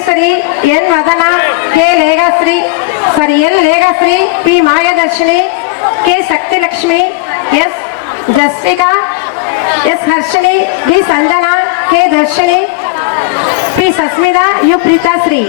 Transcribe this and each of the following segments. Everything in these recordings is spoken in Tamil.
Bhuvneshwari, N. Vadana, K. L. Legasri, P. Mayadharshini, K. Shakti Lakshmi, S. Jasvika, S. Harshini, D. Sanjana, K. Darshini, P. Sasmita, U. Prita Sri.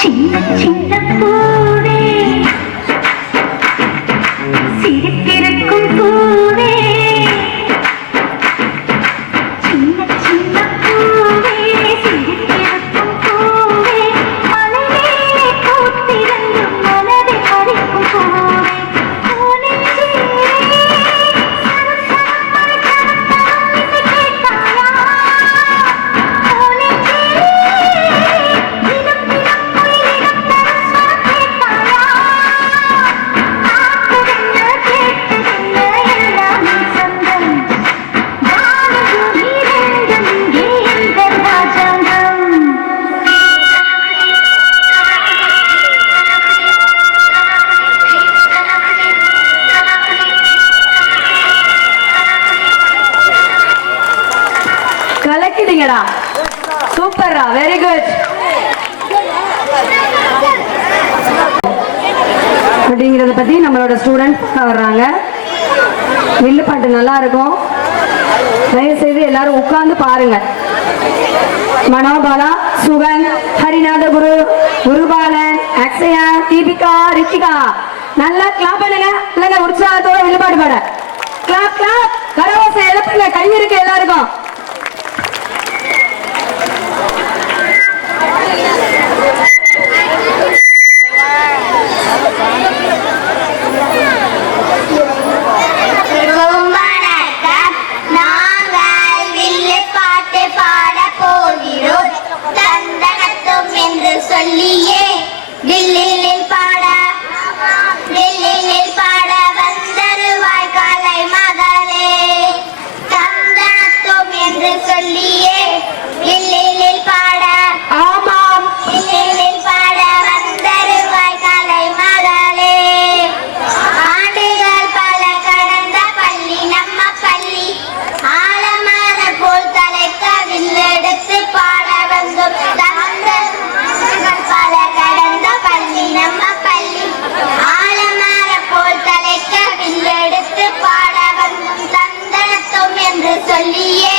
சின்ன சின்ன பூவே சிரித்திருக்கும் பூவே சின்ன சின்ன பூவே சிரித்திருக்கும் பூவே மனமே பூத்திருந்து மனதை பறிக்கும் பூவே பூனெஞ்சே கலக்கிட்டீங்கடா, சூப்பர்ரா, வெரி குட். அப்படிங்கறத பத்தி நம்மளோட ஸ்டூடெண்ட்ஸ் வர்றாங்க. வில்லு பாட்டு நல்லா இருக்கும், தயவு செய்து எல்லாரும் உட்கார்ந்து பாருங்க. மனோபாலா, சுகன், ஹரிநாத குரு, குருபாலன், அக்ஷயா, தீபிகா, ரித்திகா, நல்லா கிளாப் பண்ணுங்க. இல்லைங்க உற்சாகத்தோட வில்லுப்பாட்டு பாட கிளாப் கிளாப், கரவோசை எழுப்புங்க, கை இருக்கு எல்லாருக்கும். சொல்லியே வில்லில் பாட வந்தருவாய் காலை மகளே தந்தனத்தும் என்று சொல்லியே வில்லில் பாட ஆமாம் வில்லில் பாட வந்தருவாய் காலை மகளே ஆண்டுகள் பல கடந்த பள்ளி நம்ம பள்ளி ஆலமர போல் தலைக்க வில்லெடுத்து பாட வந்தும் பல கடந்த பள்ளி நம்ம பள்ளி ஆலமர போல் தலைக்க வில்லெடுத்து பாட வந்தும் தந்தனத்தும் என்று சொல்லியே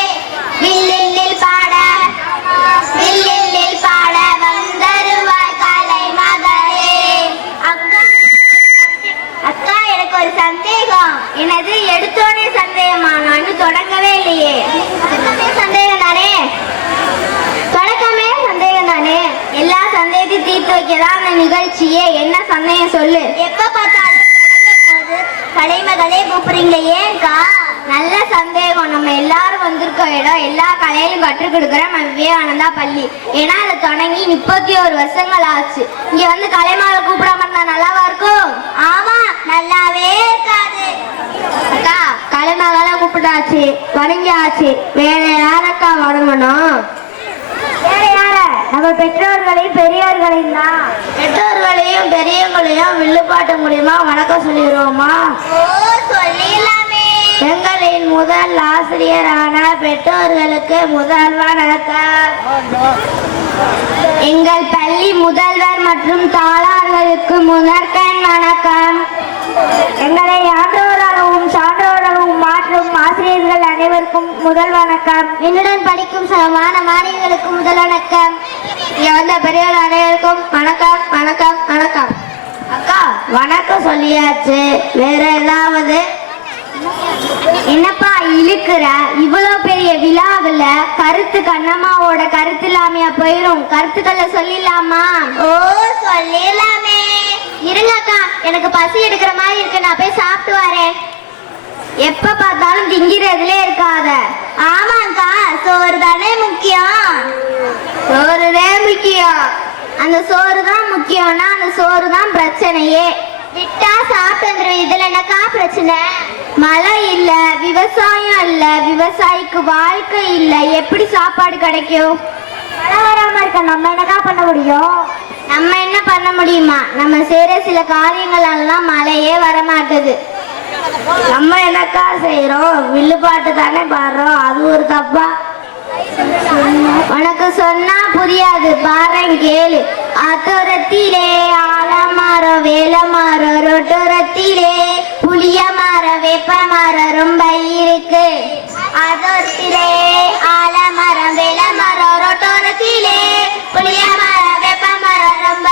வில்லில் பாட வந்தருவாய் காலை மகளே. அக்கா எனக்கு ஒரு சந்தேகம். எனது எடுத்தோனே சந்தேகமா? நான் இன்னும் தொடங்கவே இல்லையே. சந்தேகம் தானே, தொடக்கமே சந்தேகம் தானே. எல்லா சந்தேகத்தையும் தீர்த்து வைக்கதான் அந்த நிகழ்ச்சியே. என்ன சந்தேகம் சொல்லு. எப்ப பார்த்தாலும் தொடங்கும் போது கலைமகளே கூப்பிடுறீங்களே, ஏன்க்கா? நல்ல சந்தேகம். நம்ம எல்லாரும் வந்திருக்க இடம் எல்லா கலையிலும் கற்றுக் கொடுக்குற நம்ம விவேகானந்தா பள்ளி. ஏன்னா அதை தொடங்கி 31 வருஷங்கள் ஆச்சு. இங்க வந்து கலைமகளை கூப்பிடாம இருந்தா நல்லாவா இருக்கும்? ஆமா, நல்லாவே இருக்காது. அக்கா, கலைமகளை கூப்பிட்டாச்சு, வணங்கியாச்சு, வேற யாரக்கா வணங்கணும்? வேற யார? நம்ம பெற்றோர்களையும் பெரியவர்களையும் தான். பெற்றோர்களையும் பெரியவங்களையும் வில்லுப்பாட்டு மூலியமா வணக்கம் சொல்லிடுவோமா? சொல்லிடலாமே. எங்களின் முதல் ஆசிரியரான பெற்றோர்களுக்கு முதல் வணக்கம். எங்கள் பள்ளி முதல்வர் மற்றும் தாளார்களுக்கு முதற்கண் வணக்கம். எங்களை ஆண்டோராகவும் சான்றோராகவும் மாற்றும் ஆசிரியர்கள் அனைவருக்கும் முதல் வணக்கம். என்னுடன் படிக்கும் சமமான மாணவிகளுக்கு முதல் வணக்கம். இங்க வந்த பெரியவர் அனைவருக்கும் வணக்கம் வணக்கம் வணக்கம். அக்கா, வணக்கம் சொல்லியாச்சு, வேற ஏதாவது? என்னப்பா இழுக்கிற? இவ்வளவு பெரிய விழாவில் கருத்து கண்ணம்மாவோட கருத்து இல்லாமையா போயிரும்? கருத்துக்களை சொல்லிடலாமா? ஓ, சொல்லிடலாமே. இருங்கக்கா, எனக்கு பசி எடுக்கிற மாதிரி இருக்கு, நான் போய் சாப்பிட்டு வரேன். எப்ப பார்த்தாலும் திங்கிறதுல இருக்காத. ஆமாக்கா, சோறு தானே முக்கியம். சோறுதான் முக்கியம். அந்த சோறு தான் முக்கியம்னா அந்த சோறு தான் பிரச்சனையே. விட்டா சாப்பிட்டு இதுல என்னக்கா பிரச்சனை? மழை இல்ல, விவசாயம் இல்ல, விவசாயிக்கு வாழ்க்கை இல்ல, எப்படி சாப்பாடு கிடைக்கும்? மழை வராம இருக்க நம்ம என்னக்கா பண்ண முடியும்? நம்ம என்ன பண்ண முடியுமா? நம்ம செய்யற சில காரியங்களெல்லாம் மழையே வரமாட்டுது. நம்ம என்னக்கா செய்யறோம்? வில்லுப்பாட்டு தானே பாடுறோம், அது ஒரு தப்பா? உனக்கு சொன்னா புரியாது, பாறேன் கேளு. அத்தோரத்திலே ஆலமரம் வேலமரம் ரொட்டோரத்திலே புளிய மரம் வேப்ப மரம் ரொம்ப இருக்கு. அதோரத்திலே ஆலமரம் வேலமரம் ரொட்டோரத்திலே புளிய மரம் வேப்ப மரம் ரொம்ப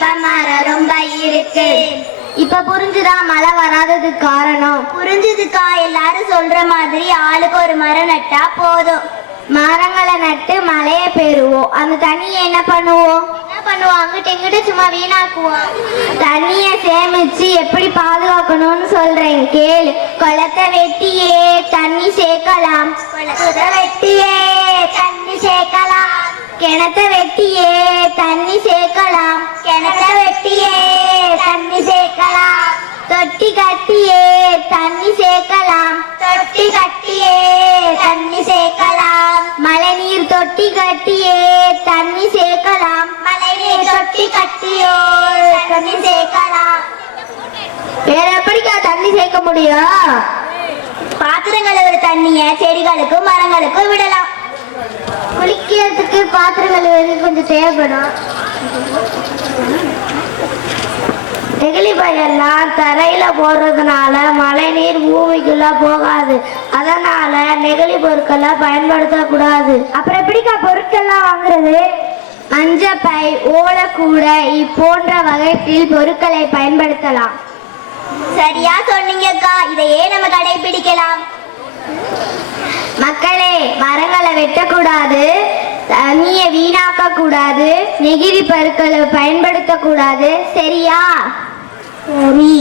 வேப்ப மரம் ரொம்ப இருக்கு. இப்ப புரிஞ்சுதா மழை வராததுக்கு காரணம்? புரிஞ்சுதுக்கா. எல்லாரும் சொல்ற மாதிரி ஆளுக்கு ஒரு மரம் நட்டா போதும். மரங்களை நட்டு மழையை பெறுவோம். அந்த தண்ணியை என்ன பண்ணுவோம்? அங்கிட்ட இங்கிட்ட சும்மா வீணாக்குவோம். தண்ணியை சேமிச்சு எப்படி பாதுகாக்கணும்னு சொல்றேன் கேளு. குளத்தை வெட்டியே தண்ணி சேர்க்கலாம். குளத்தை வெட்டியே தண்ணி சேர்க்கலாம். கிணத்தை வெட்டியே தண்ணி சேர்க்கலாம். கிணத்தை வெட்டியே தண்ணி சேர்க்கலாம். தொட்டி கட்டியே தண்ணி சேர்க்கலாம். தொட்டி கட்டியே தண்ணி சேர்க்கலாம். மழை நீர் தொட்டி கட்டியே தண்ணி சேர்க்கலாம். மழை நீர் தொட்டி கட்டியோ தண்ணி சேர்க்கலாம். வேற எப்படிக்கா தண்ணி சேர்க்க முடியும்? பாத்திரங்கள் ஒரு தண்ணிய செடிகளுக்கும் மரங்களுக்கும் விடலாம். குளிக்கிறதுக்கு பாத்திரங்கள் கொஞ்சம் தேவைப்படும். நெகிழி பையெல்லாம் தரையில போடுறதுனால மழை நீர் பூமிக்குள்ள போகாது. அதனால நெகிழி பொருட்களை பயன்படுத்தக்கூடாது. அப்புறம் எப்படிக்கா பொருட்கள்லாம் வாங்குறது? மஞ்சப்பை, ஓலக்கூடை போன்ற வகைகளில் பொருட்களை பயன்படுத்தலாம். சரியா சொன்னீங்கக்கா. இதையே நம்ம கடைபிடிக்கலாம். மக்களே, மரங்களை வெட்டக்கூடாது, தண்ணியை வீணாக்க கூடாது, நெகிழி பொருட்களை பயன்படுத்த கூடாது. சரியா? சரி.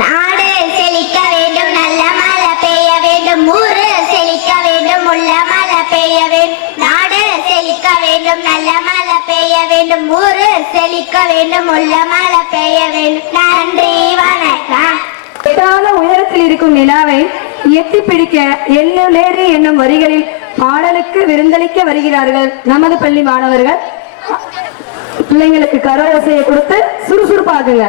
நாடு செழிக்க வேண்டும், நல்ல மழை பெய்ய வேண்டும். ஊரு செழிக்க வேண்டும், உள்ள மழை பெய்ய வேண்டும். நாடு செழிக்க வேண்டும், நல்ல மழை பெய்ய வேண்டும். ஊரு செழிக்க வேண்டும், உள்ள மழை பெய்ய வேண்டும். நன்றி, வணக்கம். எட்டாத உயரத்தில் இருக்கும் நிலாவை எட்டி பிடிக்க எல்லுலேறி என்னும் வரிகளில் பாடலுக்கு விருந்தளிக்க வருகிறார்கள் நமது பள்ளி மாணவர்கள். பிள்ளைங்களுக்கு கரோசையை கொடுத்து சுறுசுறுப்பாகுங்க.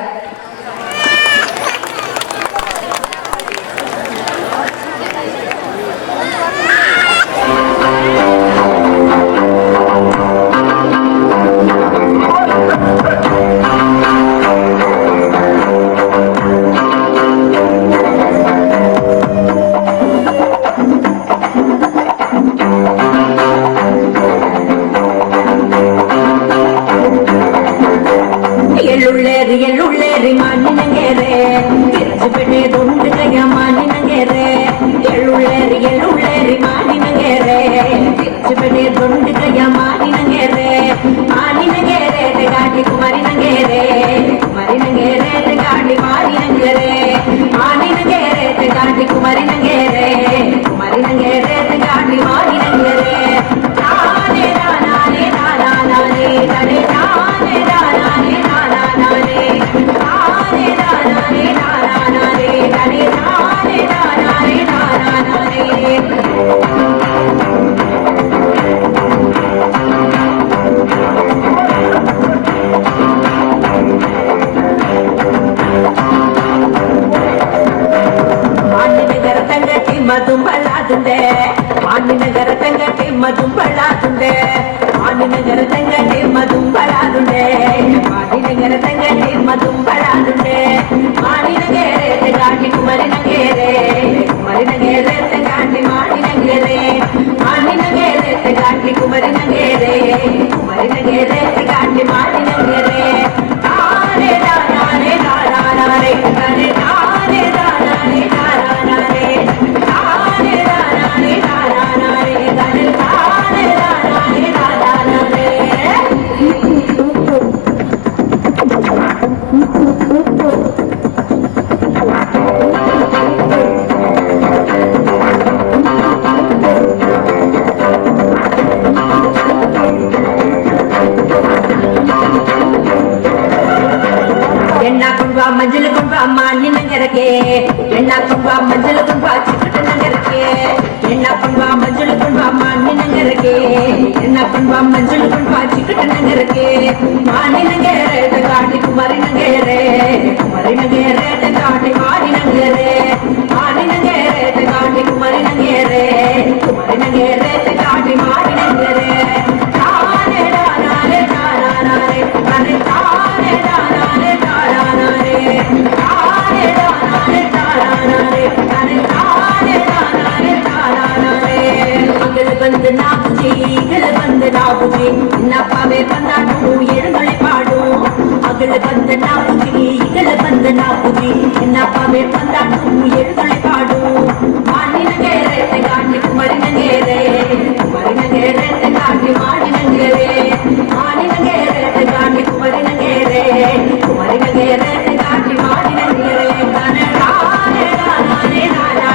வந்து நாவுஜி, எழு வந்து நாவுஜி, நப்பாவே பந்தாடும் எழுங்களை பாடும். சின்னப்பாவே பந்தாட்டும் எழுதுளை பாடும் மாநிலங்கேரே காட்டி குமரினங்கேரே குமரினங்கேரே காட்டி மாநிலங்கேரே மாநிலங்கேரே காட்டி குமரினங்கேரே குமரினங்கேரே காட்டி மாநிலங்கேரே தானே தானே தானே தானே தானே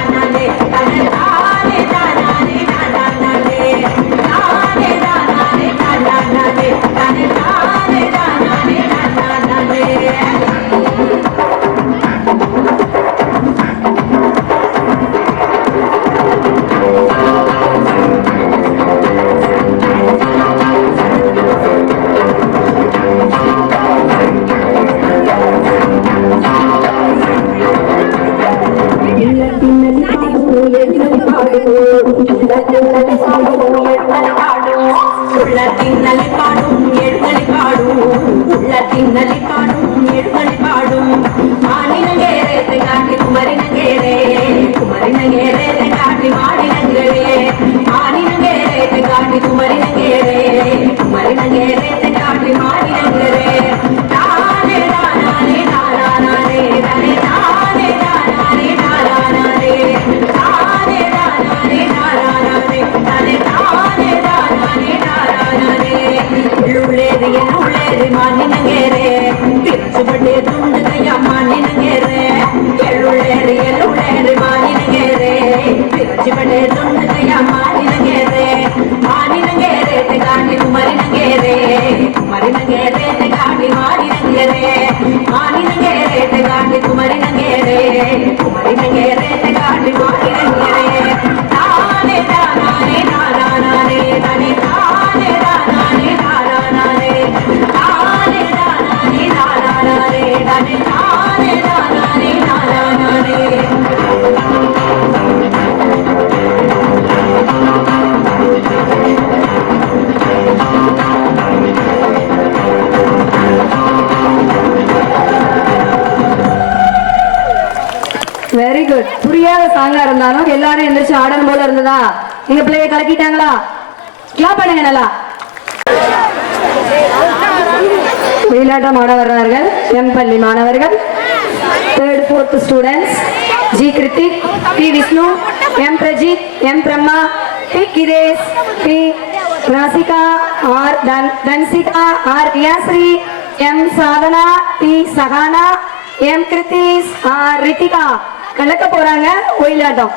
தானே தானே தானே தானே தானே தானே தானே தானே வெரி குட். புரியாத சாங்கா இருந்தாலும் எல்லாரும் எந்திரிச்சு ஆடணும் போல இருந்ததா? எங்க பிள்ளைய கலக்கிட்டாங்களா? கிளாப் பண்ணுங்க நல்லா. ஒயிலாட்டம் ஆட வர்றார்கள் எம் பள்ளி மாணவர்கள். 3rd 4th students G Kiruthik, P Vishnu, M Prajith, M Brahma, P Grace, P Rasika, R Dhansika, R Riyashree, M Sadhana, P Sahana, M Kiruthis, R Rithika கலக்க போறாங்க ஒயிலாட்டம்.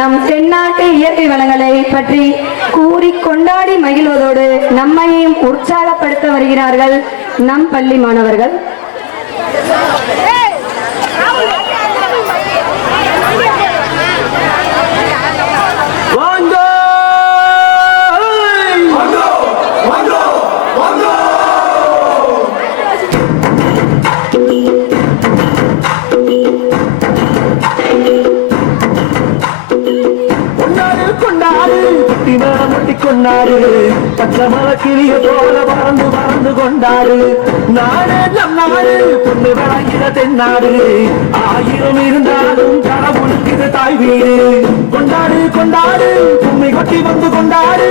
நம் தென்னாட்டு இயற்கை வளங்களை பற்றி கூறி கொண்டாடி மகிழ்வதோடு நம்மையும் உற்சாகப்படுத்த வருகிறார்கள் நம் பள்ளி மாணவர்கள். கொண்டாரு பச்சை மலக்கிளிய போல பறந்து பறந்து கொண்டாரு நாடு நம் நாடு பொண்ணு வழங்கிட தென்னாடு ஆயிரம் இருந்தாலும் கடவுளுக்கு இது தாய் வீடு கொண்டாடு கொண்டாடு கும்மி கொட்டி வந்து கொண்டாடு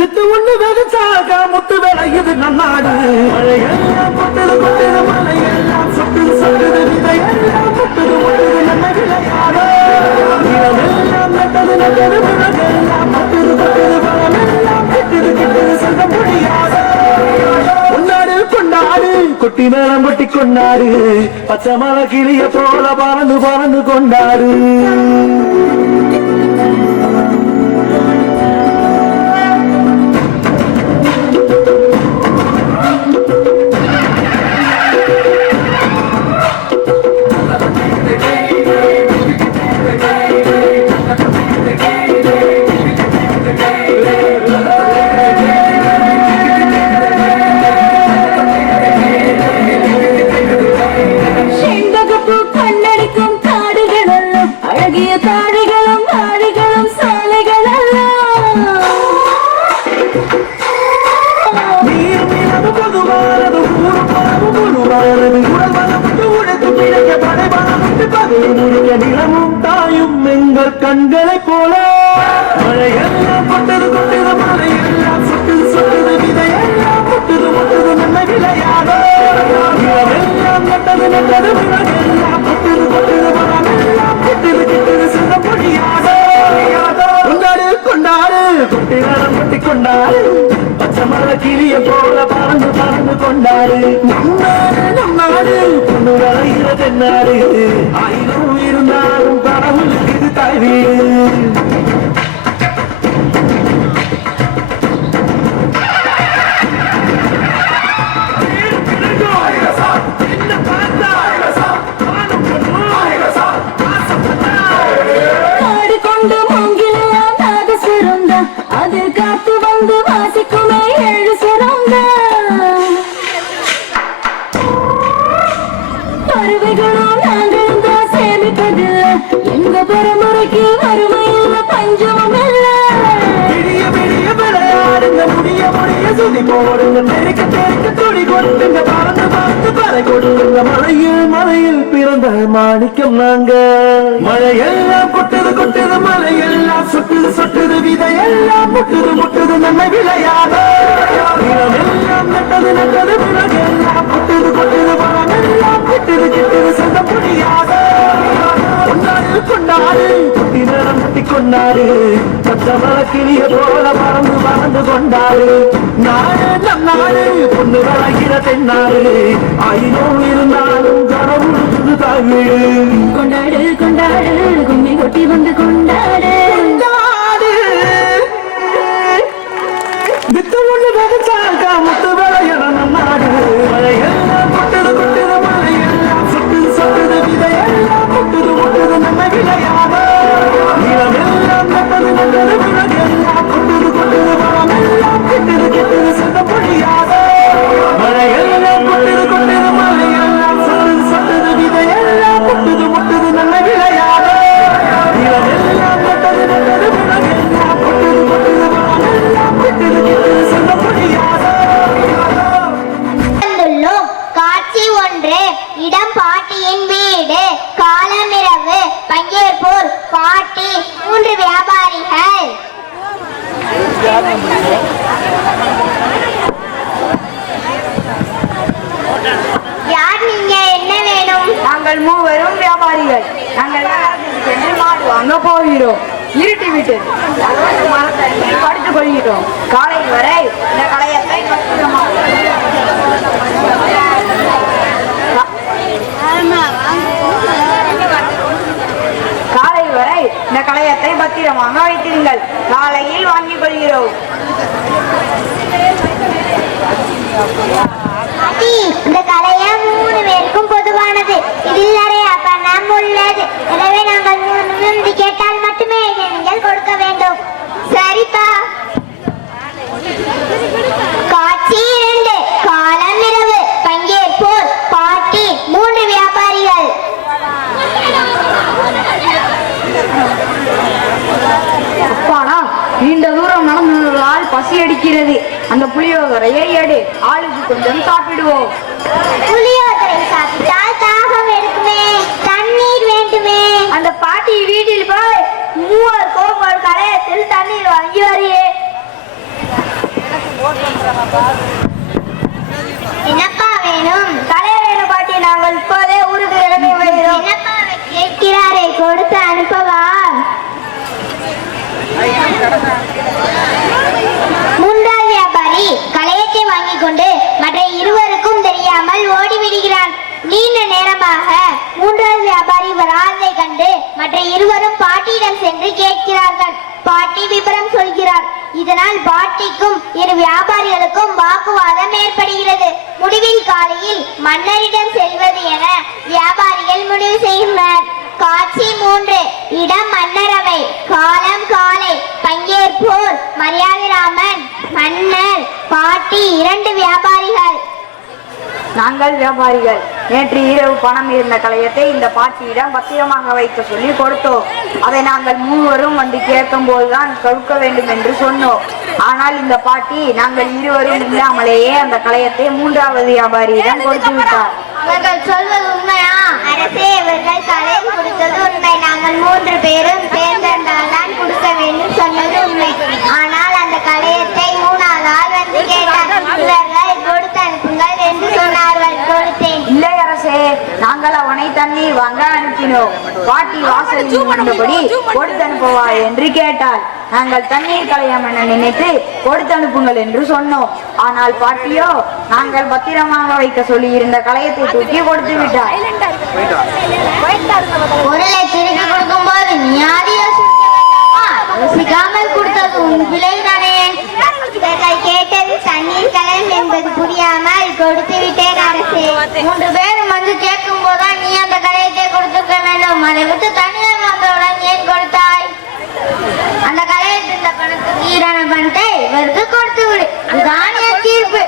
வித்து ஒண்ணு வெகுச்சாக முத்து விளையுது நம் நாடு மழையெல்லாம் கொட்டது கொட்டது மலையெல்லாம் சொட்டுது சொட்டுது விதையெல்லாம் கொட்டது கொட்டது நம்ம விளையாடு நிலமெல்லாம் நட்டது நட்டது விலகெல்லாம் கொட்டது கொட்டது கொண்டாடு கொட்டி மேளம் கொட்டி கொண்டாடு பச்சை மல கிளிய போல பறந்து பறந்து கொண்டாடு நிலமும் தாயும் எங்கள் கண்களை போல மழையெல்லாம் கொட்டது கொட்டது மழையெல்லாம் சொட்டுது சொட்டுது விதையெல்லாம் கொட்டது கொட்டது நன்மை விளையாட நிலமெல்லாம் நட்டது நட்டது விலகெல்லாம் கொட்டது கொட்டது மரமெல்லாம் கொட்டது கிட்டது சிந்த பொழியாட கொண்டாடு கொண்டாடு கொட்டி நேரம் கொட்டி கொண்டாடு பச்சை மர கிளிய போல பறந்து பறந்து கொண்டாடு நம் நாடு பொண்ணு வரைகிற தென்னாடு ஆயிரம் இருந்தாலும் கடவுளுக்கு இது தாய் வீடு மலையில் பிறந்த மாணிக்கம் நாங்க மழையெல்லாம் கொட்டது கொட்டது மலையெல்லாம் சொட்டுது சொட்டுது விதையெல்லாம் முட்டுது முட்டுது நம்மை விளையாட நிலமெல்லாம் நட்டது நட்டது விலகெல்லாம் கொட்டது கொட்டது மரமெல்லாம் கிட்டது கிட்டது செல்ல முடியாத கொண்டாடு கொண்டாடு கொட்டி நேரம் கொட்டி கொண்டாடு பச்சை மலக்கிளிய போல பறந்து பறந்து கொண்டாடு நாடு நம் நாடு பொண்ணு வழங்கிற தென்னாடு ஆயிரம் இருந்தாலும் கடவுளுக்கு தாய்வீடு கொண்டாடு கொண்டாடு கும்மி கொட்டி வந்து கொண்டாடு வித்து ஒண்ணு வெகுச்சாக முத்து விளையட நம் நாடு மழையெல்லாம் கொட்டது கொட்டது மலையெல்லாம் சொட்டுது சொட்டுது விதையெல்லாம் கொட்டது கொட்டது நம்ம விளையாட நிலமெல்லாம் நட்டது நட்டது விலகெல்லாம் கொட்டது கொட்டது மரமெல்லாம் கிட்டது கிட்டது செல்ல பொழியாத மழையெல்லாம் கொட்டது கொட்டது மலையெல்லாம் சொட்டுது சொட்டுது விதையெல்லாம் கொட்டது கொட்டது நம்ம விளையாட நிலமெல்லாம் நட்டது நட்டது விலகெல்லாம் கொட்டது கொட்டது மரமெல்லாம் கிட்டது கிட்டது செல்ல பொழியாத காட்சி ஒன்று இடம் பாட்டியின் வீடு காலமிரவு பங்கேற்போர் பாட்டி 3 வியாபாரிகள் யார் நீங்க என்ன வேணும் நாங்கள் மூவரும் வியாபாரிகள். நாங்கள் சென்று மாடு வாங்க போகிறோம். இருட்டி விட்டது. மரத்தடியில் படுத்துக் கொள்கிறோம். காலை வரை இந்த களையத்தை பத்திரமாக பத்திரமாக வைத்திருங்கள். காலையில் வாங்கிக் கொள்கிறோம். இந்த கலையா 3 பேருக்கும் பொதுவானது. இதில் நிறைய பணம் உள்ளது. எனவே நாங்கள் 3 விரும்பி கேட்டால் மட்டுமே நீங்கள் கொடுக்க வேண்டும். சரிப்பா. காட்சி 2. காலம் இரவு. பங்கேற்போர் பாட்டி 3 வியாபாரிகள். அப்பாடா, நீண்ட தூரம் நடந்ததால் பசி அடிக்கிறது. அந்த புளியோதரையை எடு, ஆளுக்கு கொஞ்சம் சாப்பிடுவோம். புளியோதரை சாப்பிட்டால் தாகம் எடுக்குமே, தண்ணீர் வேண்டுமே. அந்த பாட்டி வீட்டில் போய் 3 ஒரு கலையத்தில் தண்ணீர் வாங்கி வரையே. என்னப்பா வேணும்? கலைய வேணும் பாட்டி, நாங்கள் இப்போதே ஊருக்கு கிளம்பி வருகிறோம். என்னப்பா கேட்கிறாரே, கொடுத்து அனுப்பவா? 3வது வியாபாரி கலையத்தை வாங்கிக் கொண்டு மற்ற இருவருக்கும் தெரியாமல் ஓடிவிடுகிறான். நீண்ட நேரமாக 3வது வியாபாரி வராததை கண்டு மற்ற இருவரும் பாட்டியிடம் சென்று கேட்கிறார்கள். பாட்டி விபரம் சொல்கிறார். இதனால் பாட்டிக்கும் இரு வியாபாரிகளுக்கும் வாக்குவாதம் ஏற்படுகிறது. முடிவில் காலையில் மன்னரிடம் செல்வது என வியாபாரிகள் முடிவு செய்கின்றனர். காட்சி 3. இடம் மன்னரவை. காலம் காலை. பங்கேற்போர் மரியாதைராமன், மன்னர், பாட்டி 2 வியாபாரிகள். நாங்கள் வியாபாரிகள். நேற்று இரவு பணம் இருந்த கலையத்தை இந்த பாட்டியிடம் பத்திரமாக வைக்க சொல்லி கொடுத்தோம். அதை நாங்கள் 3 வந்து கேட்கும் போதுதான் கொடுக்க வேண்டும் என்று சொன்னோம். ஆனால் இந்த பாட்டி நாங்கள் இருவரும் இல்லாமலேயே அந்த கலையத்தை 3வது வியாபாரியிடம் கொடுத்து விட்டார். அவர்கள் சொல்வது உண்மையா? அரசே, இவர்கள் கலை கொடுத்தது உண்மை. நாங்கள் 3 பேரும் சேர்ந்தால் தான் கொடுக்க வேண்டும் சொன்னது உண்மை. ஆனால் அந்த கலையத்தை 3வது ஆள் வந்து கேட்டார். இவர்கள் கொடுத்து அனுப்புங்கள் என்று சொன்னார்கள். கொடுத்தேன். இல்லை அரசே, நாங்கள் அவனை தண்ணீர் வாங்க அனுப்பினோம். பாட்டி வாசலில் இருந்தபடி கொடுத்து அனுப்பவா என்று கேட்டால் நாங்கள் தண்ணீர் கலையம் என நினைத்து கொடுத்து அனுப்புங்கள் என்று சொன்னோம். ஆனால் பாட்டியோ நாங்கள் பத்திரமாக வைக்க சொல்லி இருந்த கலையத்தை தூக்கி கொடுத்து விட்டார். பொருளை திருப்பி கொடுக்கும் போது நீ யோசிக்காமல் கொடுத்தது உன் பிள்ளைதானே. இவர்கள் கேட்டது தண்ணீர் கலம் என்பது புரியாமல் கொடுத்து விட்டேன் அரசே. 3 பேரும் வந்து கேட்கும் போதுதான் நீ அந்த கலையத்தை கொடுத்துக்க வேண்டும். அதை விட்டு தண்ணீர் வந்தவுடன் ஏன் கொடுத்தாய்? அந்த கலையத்தின் பணத்துக்கு ஈடான பணத்தை இவருக்கு கொடுத்து விடு. அதுதான் என் தீர்ப்பு.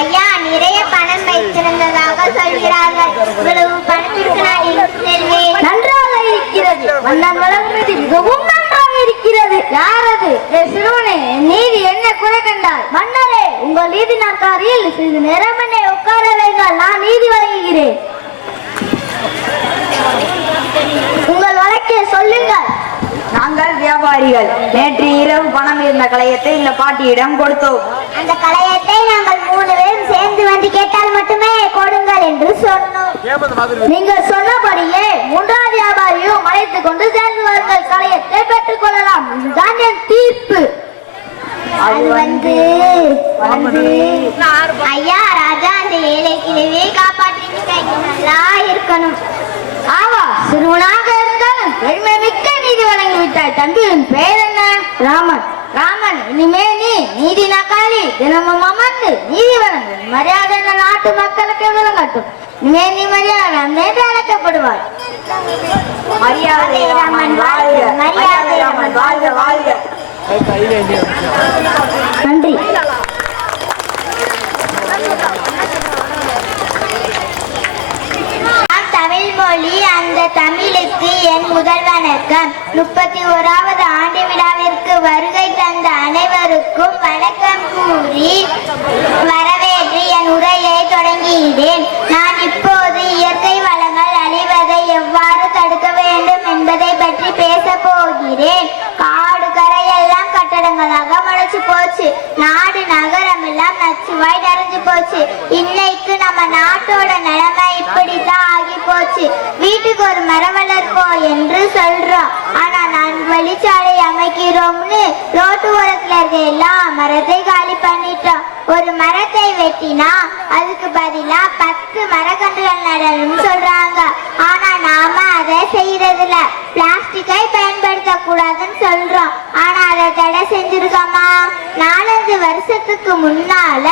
ஐயா, நிறைய பணம் வைத்திருந்ததாக சொல்கிறார்கள். இவ்வளவு பணத்திற்கு நான் என்ன செல்வேன்? நன்றாக இருக்கிறது. மன்னர் வழங்குவது மிகவும் நன்றாக இருக்கிறது. யாரது? சிறுவனே, நீதி என்ன குறை கண்டாய்? மன்னரே, உங்கள் நீதி நாற்காலியில் சிறிது நேரம் என்னை உட்கார வைத்தால் நான் நீதி வழங்குகிறேன். உங்கள் வழக்கை சொல்லுங்கள். நாங்கள் வியாபாரிகள். நேற்று இரவு பணம் இருந்த கலையத்தை இந்த பாட்டியிடம் கொடுத்தோம். அந்த கலையத்தை நாங்கள் 3 பேரும் சேர்ந்து வந்து கேட்டால் மட்டுமே கொடுங்கள் என்று சொன்னோம். நீங்கள் சொன்னபடியே 3வது வியாபாரியும் அழைத்துக் கொண்டு சேர்ந்து வருங்கள். கலையத்தை பெற்றுக் கொள்ளலாம். இதுதான் என் தீர்ப்பு. அது வந்து ஐயா ராஜா, அந்த ஏழை கிழவியை காப்பாற்றி நல்லா இருக்கணும். ஆவா, சிறுவனாக இருந்தாலும் பெருமை மிக்க நீதி வழங்கி விட்டாய். தம்பியின் பெயர் என்ன? ராமன். ராமன், இனிமே நீ நீதி நாக்காளி தினமும் அமர்ந்து நீதி வழங்கு. மரியாதை நாட்டு மக்களுக்கு விளங்கட்டும். இனிமே நீ மரியாதை என்று அழைக்கப்படுவார். மரியாதை ராமன் வாழ்க, மரியாதை ராமன் வாழ்க வாழ்க. நன்றி. தமிழ் மொழி, அந்த தமிழுக்கு என் முதல் வணக்கம். 31வது ஆண்டு விழாவிற்கு வருகை தந்த அனைவருக்கும் வணக்கம் கூறி வரவேற்று என் உரையை தொடங்குகிறேன். நான் இப்போது இயற்கை வளங்கள் அழிவதை எவ்வாறு தடுக்க வேண்டும் என்பதை பற்றி பேச போகிறேன். காடு கரையெல்லாம் கட்டடங்களாக முளைச்சு போச்சு. நாடு நகரம் எல்லாம் நச்சுவாய் நிறைஞ்சு போச்சு. இன்னைக்கு நம்ம நாட்டோட நிலைமை இப்படித்தான் ஆகி போச்சு. வீட்டுக்கு ஒரு மரம் வளர்ப்போம் என்று சொல்றோம். ஆனா நான் வழிச்சாலை அமைக்கிறோம்னு ரோட்டு ஓரத்துல இருக்க எல்லா மரத்தை காலி பண்ணிட்டோம். ஒரு மரத்தை வெட்டினா அதுக்கு பதிலா 10 மரக்கன்றுகள் நடணும்னு சொல்றாங்க. ஆனா நாம அதை செய்யறதில்ல. பிளாஸ்டிக்கை பயன்படுத்த கூடாதுன்னு சொல்றோம். ஆனா அதை தடை செஞ்சிருக்கோமா? 4-5 வருஷத்துக்கு முன்னால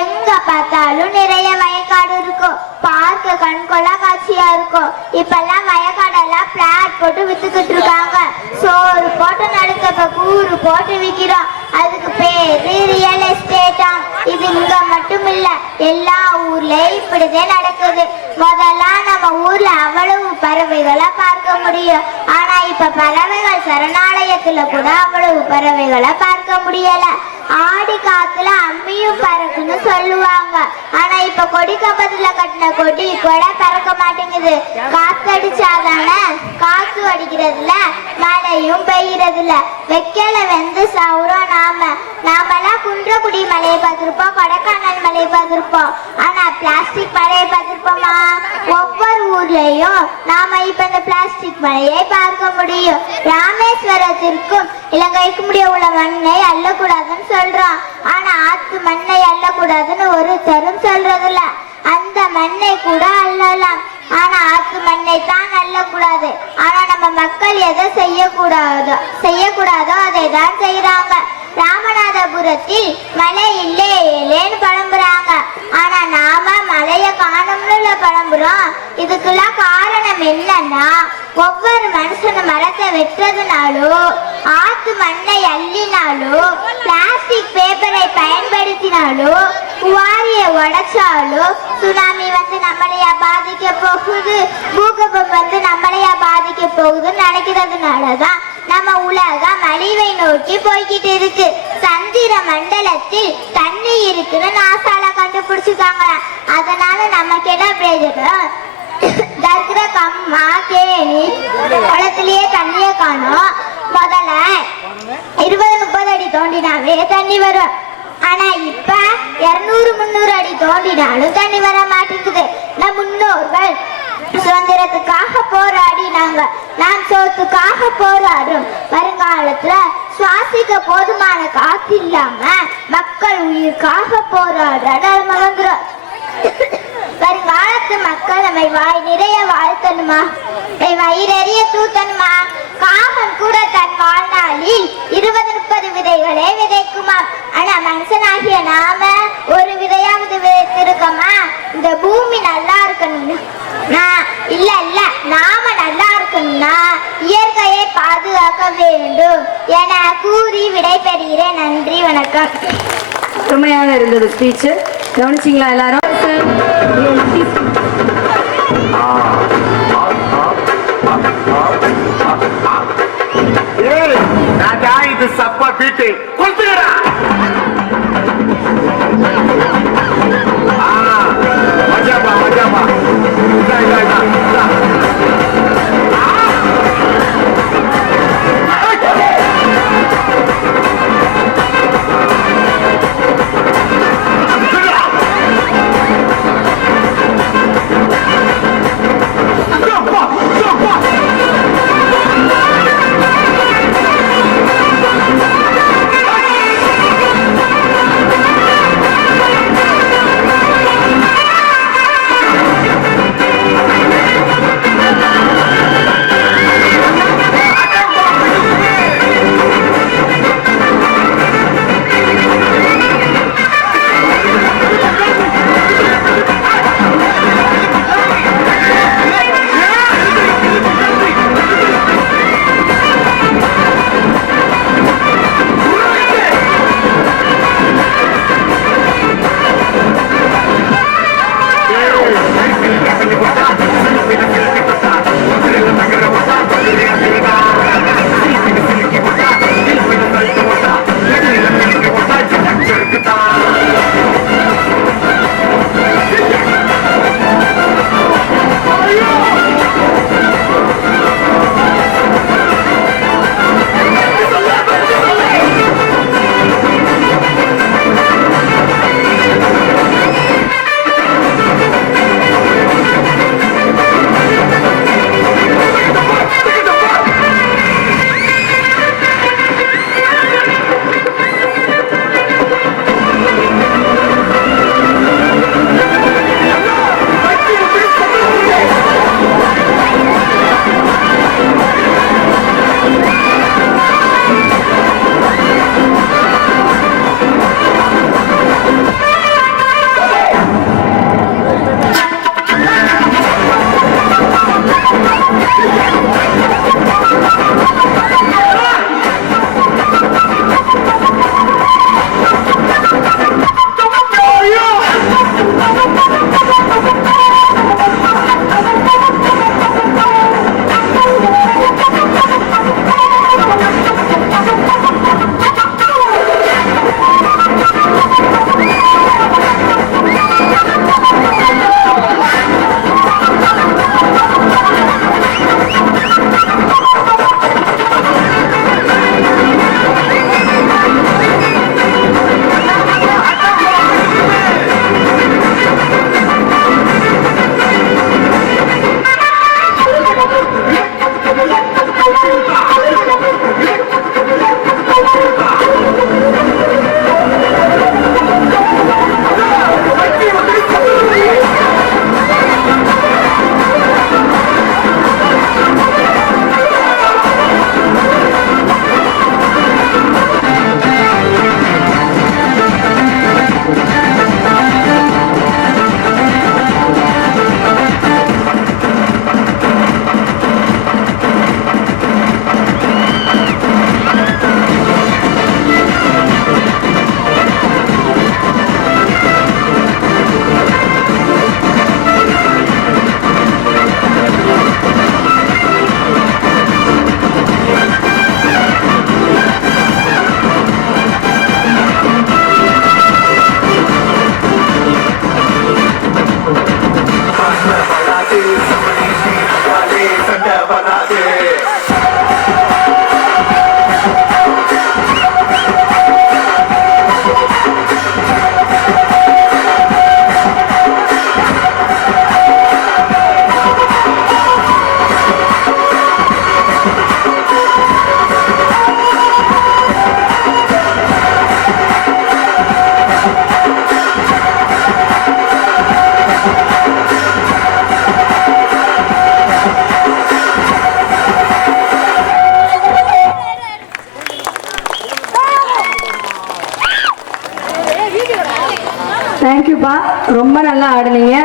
எங்க பார்த்தாலும் நிறைய வயக்காடு இருக்கும், பார்க்க கண்கொள்ளா காட்சியா இருக்கும். இப்பெல்லாம் வயக்காடெல்லாம் பிளாட் போட்டு வித்துக்கிட்டு இருக்காங்க. சோறு போட்டு நடத்தப்ப கூறு போட்டு விக்கிறோம். அதுக்கு பேரு ரியல் எஸ்டேட்டா. இது இங்க மட்டும் இல்ல, எல்லா ஊர்லயும் இப்படிதான் நடக்குது. முதல்ல நம்ம ஊர்ல அவ்வளவு பறவைகளை பார்க்க முடியும். ஆனா இப்ப பறவைகள் சரணாலயத்துல கூட அவ்வளவு பறவைகளை பார்க்க முடியல. ஆடி காத்துல அம்மியும் பறக்குன்னு சொல்லுவாங்க. ஆனா இப்ப கொடி கம்பத்துல கட்டின கொடி கூட பறக்க மாட்டேங்குது. காத்தடிச்சாதானே, காத்து அடிக்கிறதுல மழையும் பெய்யறதுல. வெக்கல வந்து சௌரம் நாமெல்லாம் குன்றக்குடி மலையை பார்த்திருப்போம், கொடைக்கானல் மலையை பார்த்திருப்போம். ஆனா பிளாஸ்டிக் மலையை பார்த்திருப்போமா? ஒவ்வொரு ஊர்லயும் நாம இப்ப இந்த பிளாஸ்டிக் மலையை பார்க்க முடியும். ராமேஸ்வரத்திற்கும் இலங்கைக்கும் முடிய உள்ள மண்ணை அள்ளக்கூடாதுன்னு சொல்றோம். ஆனா ஆத்து மண்ணை அள்ளக்கூடாதுன்னு ஒரு தரும் சொல்றதில்ல. அந்த மண்ணை கூட அள்ளலாம், ஆனா ஆத்து மண்ணை தான் அள்ளக்கூடாது. ஆனா நம்ம மக்கள் எதை செய்யக்கூடாதோ அதை தான் செய்யறாங்க. ராமநாதபுரத்தில் மழை இல்லேன்னு புலம்புறாங்க. ஆனா நாம மழைய காணும்னு புலம்புறோம். இதுக்கெல்லாம் காரணம் என்னன்னா, ஒவ்வொரு மனுஷனும் மரத்தை வெட்டுறதுனாலோ, ஆத்து மண்ணை அள்ளினாலோ, பிளாஸ்டிக் பேப்பரை பயன்படுத்தினாலோ, குவாரியை உடைச்சாலோ சுனாமி வந்து நம்மளையா பாதிக்க போகுது, பூகம்பம் வந்து நம்மளையா பாதிக்க போகுதுன்னு நினைக்கிறதுனாலதான் நம்ம உலகம் அழிவை நோக்கி போய்கிட்டு இருக்கு. சந்திர மண்டலத்தில் தண்ணி இருக்குன்னு நாசால கண்டுபிடிச்சிருக்காங்க. அதனால நமக்கு என்ன பிரயோஜனம்? தர்கிற கம்மா கேணி குளத்திலேயே தண்ணிய காணும். முதல்ல 20-30 அடி தோண்டினாவே தண்ணி வரும். ஆனா இப்ப 200-300 அடி தோண்டினாலும் தண்ணி வர மாட்டேங்குது. நம் முன்னோர்கள் சுதந்திரத்துக்காக போராடினாங்க, நாம் சோத்துக்காக போராடும். வருங்காலத்துல சுவாசிக்க போதுமான காத்து இல்லாம மக்கள் உயிருக்காக போராடுற நிலைமை வந்துடும். வருங்காலத்து மக்கள் நம்மை வாய் நிறைய வாழ்த்தணுமா, வயிறறிய தூத்தணுமா? காகம் கூட தன் வாழ்நாளில் 20-30 விதைகளே விதைக்குமா. ஆனா மனுஷனாகிய நாம ஒரு விதையாவது விதைத்திருக்கோமா? இந்த பூமி நல்லா இருக்கணும்னா இல்ல நாம நல்லா இருக்கணும்னா இயற்கையை பாதுகாக்க வேண்டும் என கூறி விடைபெறுகிறேன். நன்றி, வணக்கம். அருமையாக இருந்தது ஸ்பீச். கவனிச்சிங்களா எல்லாரும்? இது சப்பா பீட்டு கொடுத்துக்கடா. மஜாபா மஜாபா. வராது சண்டை வராது தேங்க்யூப்பா, ரொம்ப நல்லா ஆடுனீங்க.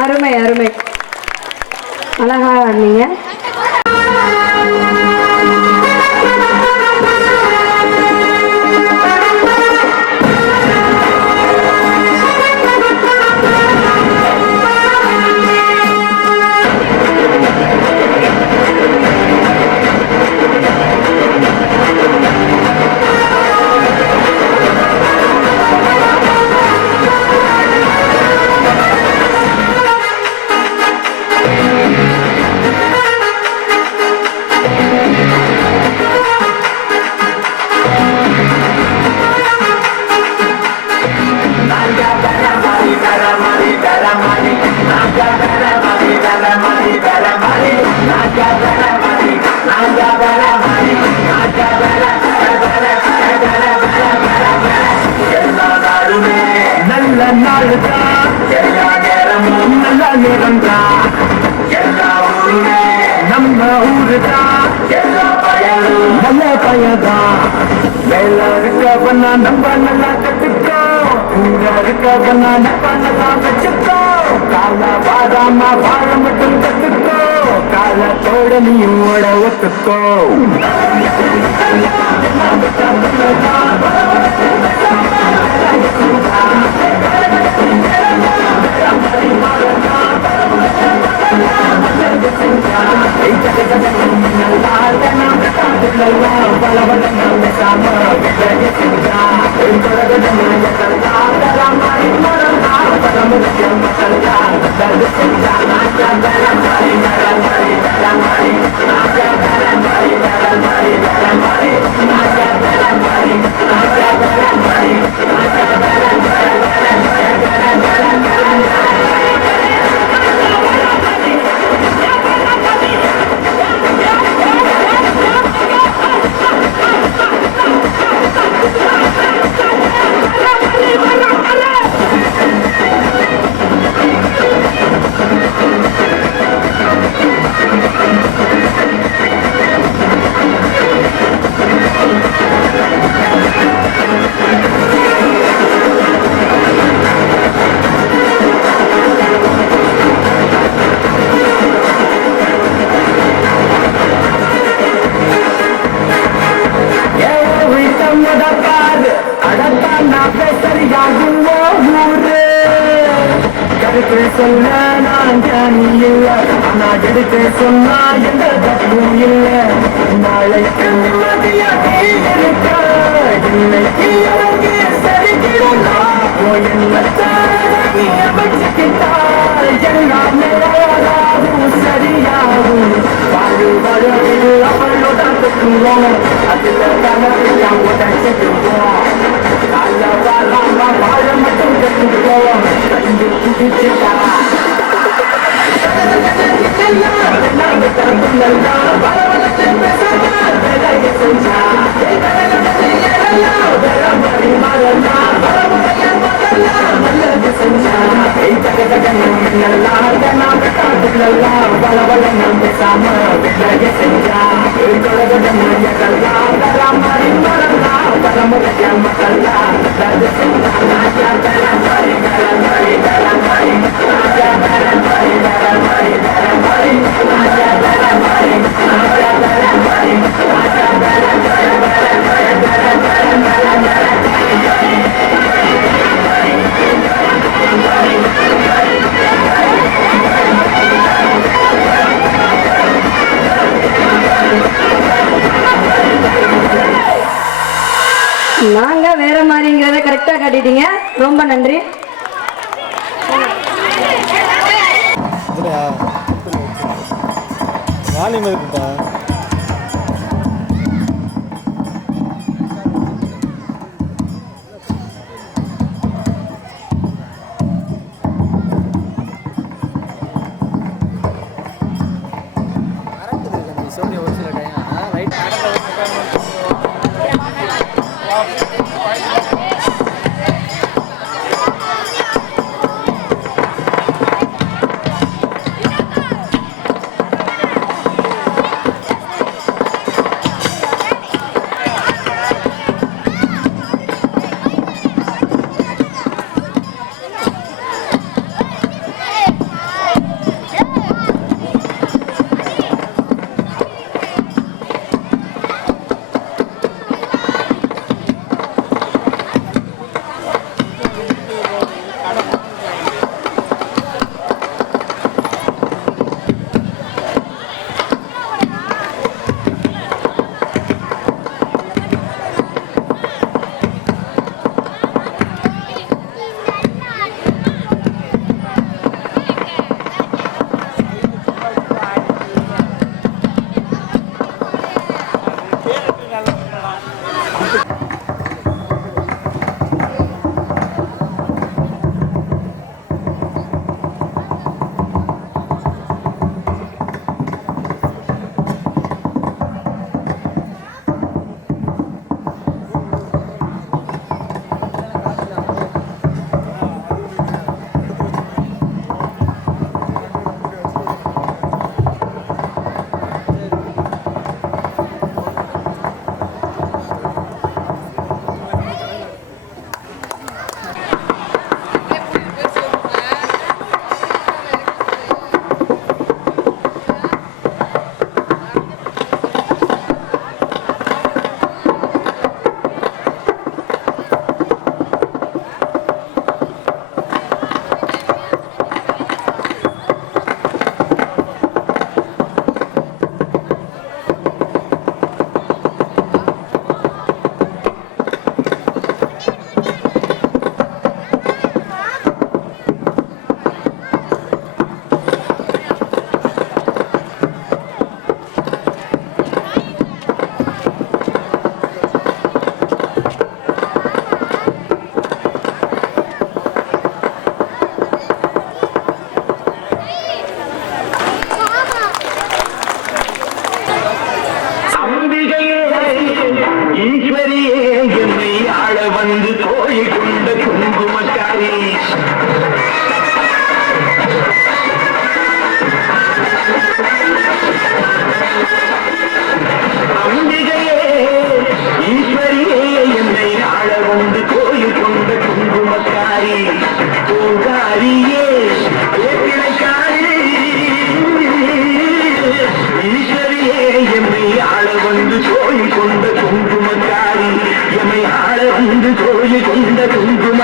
அருமை அருமை, அழகா ஆடுனீங்க. நாளுதான் எல்லா நேரமும் நல்ல நேரம்தான் எல்லா ஊருமே நம்ம ஊருதான் எல்லா பயனும் நல்ல பயதான் மேல இருக்கவனா நம்ம நல்லா கத்துக்கோ இங்க இருக்கவனா நம்ம நல்லா வச்சுக்கோ கால வாடாம வாழ மட்டும் கத்துக்கோ காலத்தோட நீயும் ஓட ஒத்துக்கோ சொல்ல நான் ஞானி இல்ல ஆனா எடுத்து சொன்னா எந்த தப்பும் இல்ல நாளைக்கு நிம்மதியாக இருக்க இன்னைக்கு எனக்கு சரிக்கிடலாம் நீ அமைச்சுக்கிட்டால் எல்லாமே அழகாகும் சரியாகும் வாழு வழியில் அவளோட தத்துவோம் அதுல கனவையாக உடச்சுக்குவோம் கால வாழாம வாழ மட்டும் கற்றுக்குவோம் கண்டு புதிச்சுட்டா நாங்க வேற மாதிரிங்கிறத கரெக்டா காட்டிட்டீங்க, ரொம்ப நன்றி. வாலியம் இருக்குப்பா. ஒரு சில டைம் ரைட்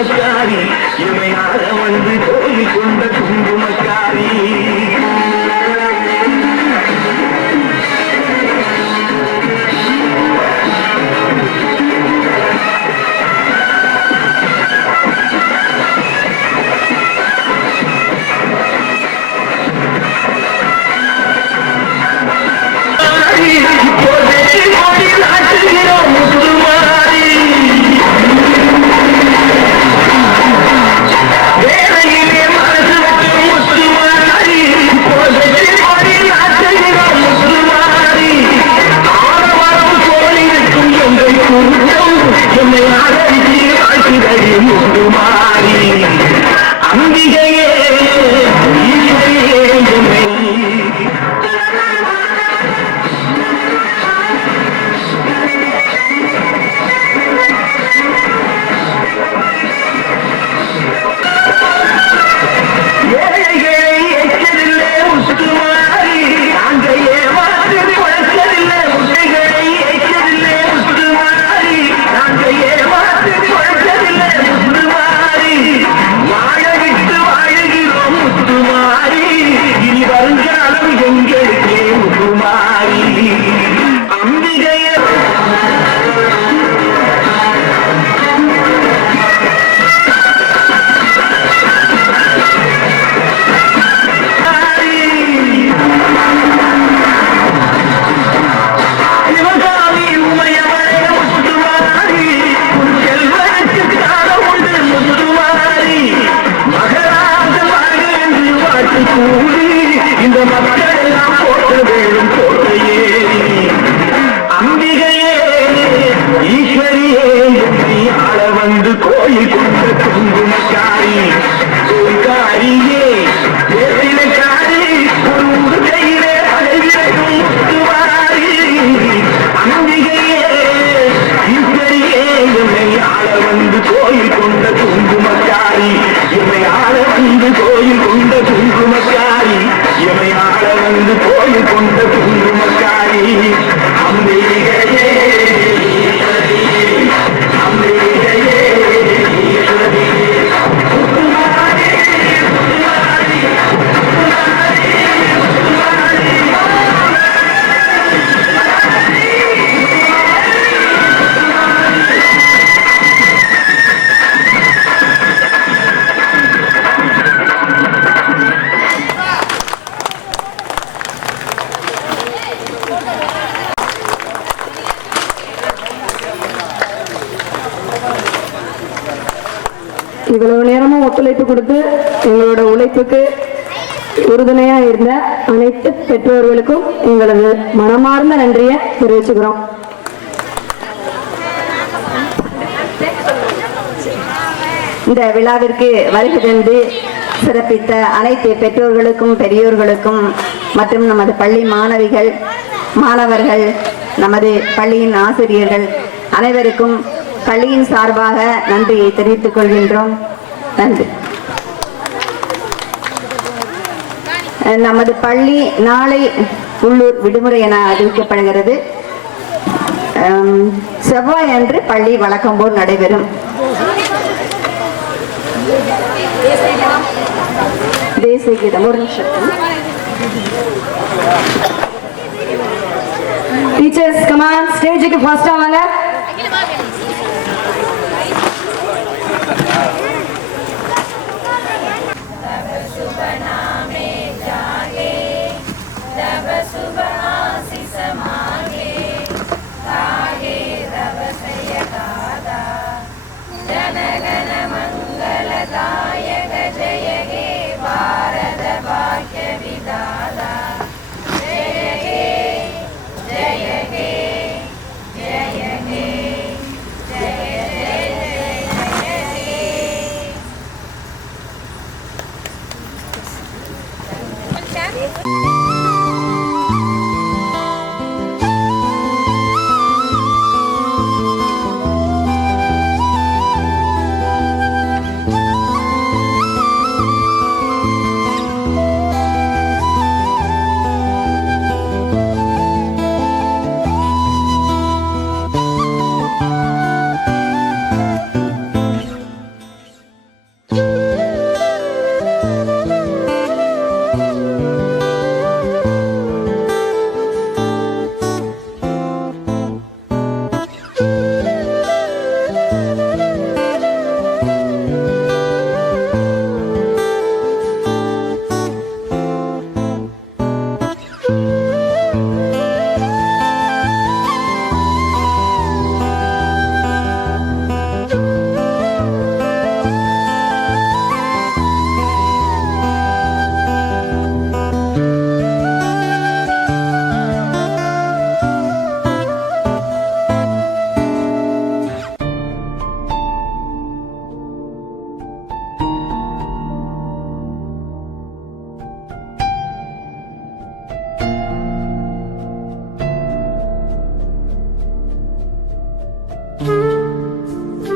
குங்குமக்காரி இமையார வந்து கோயில் கொண்ட குங்குமக்காரி அம்பிகையே இந்த மக்கள் எல்லாம் போட்ட வேணும் போட்டையே அம்பிகையே ஈஸ்வரியே என்னை ஆள வந்து கோயில் கொண்ட குங்குமக்காரி காரியே வேலைக்காரி ஒரு உடுக்கையிலே அலைவிரையும் முத்துவாரி அம்பிகையே ஈஸ்வரியே என்னை ஆள வந்து கோயில் கொண்ட குங்குமக்காரி என்னை ஆள வந்து கோயில் கொண்ட குங்குமக்காரி எமையாள வந்து கோயில் கொண்ட குங்குமக்காரி அம்பிகையே அம்பிகையே இவ்வளவு நேரமும் ஒத்துழைப்பு கொடுத்து எங்களோட உழைப்புக்கு உறுதுணையா இருந்த அனைத்து பெற்றோர்களுக்கும் எங்களது மனமார்ந்த நன்றியை தெரிவிச்சுக்கிறோம். இந்த விழாவிற்கு வருகை தந்து சிறப்பித்த அனைத்து பெற்றோர்களுக்கும் பெரியோர்களுக்கும் மற்றும் நமது பள்ளி மாணவிகள் மாணவர்கள் நமது பள்ளியின் ஆசிரியர்கள் அனைவருக்கும் பள்ளியின் சார்பாக நன்றியை தெரிவித்துக் கொள்கின்றோம். நன்றி. நமது பள்ளி நாளை உள்ளூர் விடுமுறை என அறிவிக்கப்படுகிறது. செவ்வாய் அன்று பள்ளி வழக்கம் போல் நடைபெறும். தேசிய கீதம் ஒரு நிமிஷம். டீச்சர்ஸ் கமான் ஸ்டேஜுக்கு ஃபர்ஸ்டா வாங்க. जय हे ஆ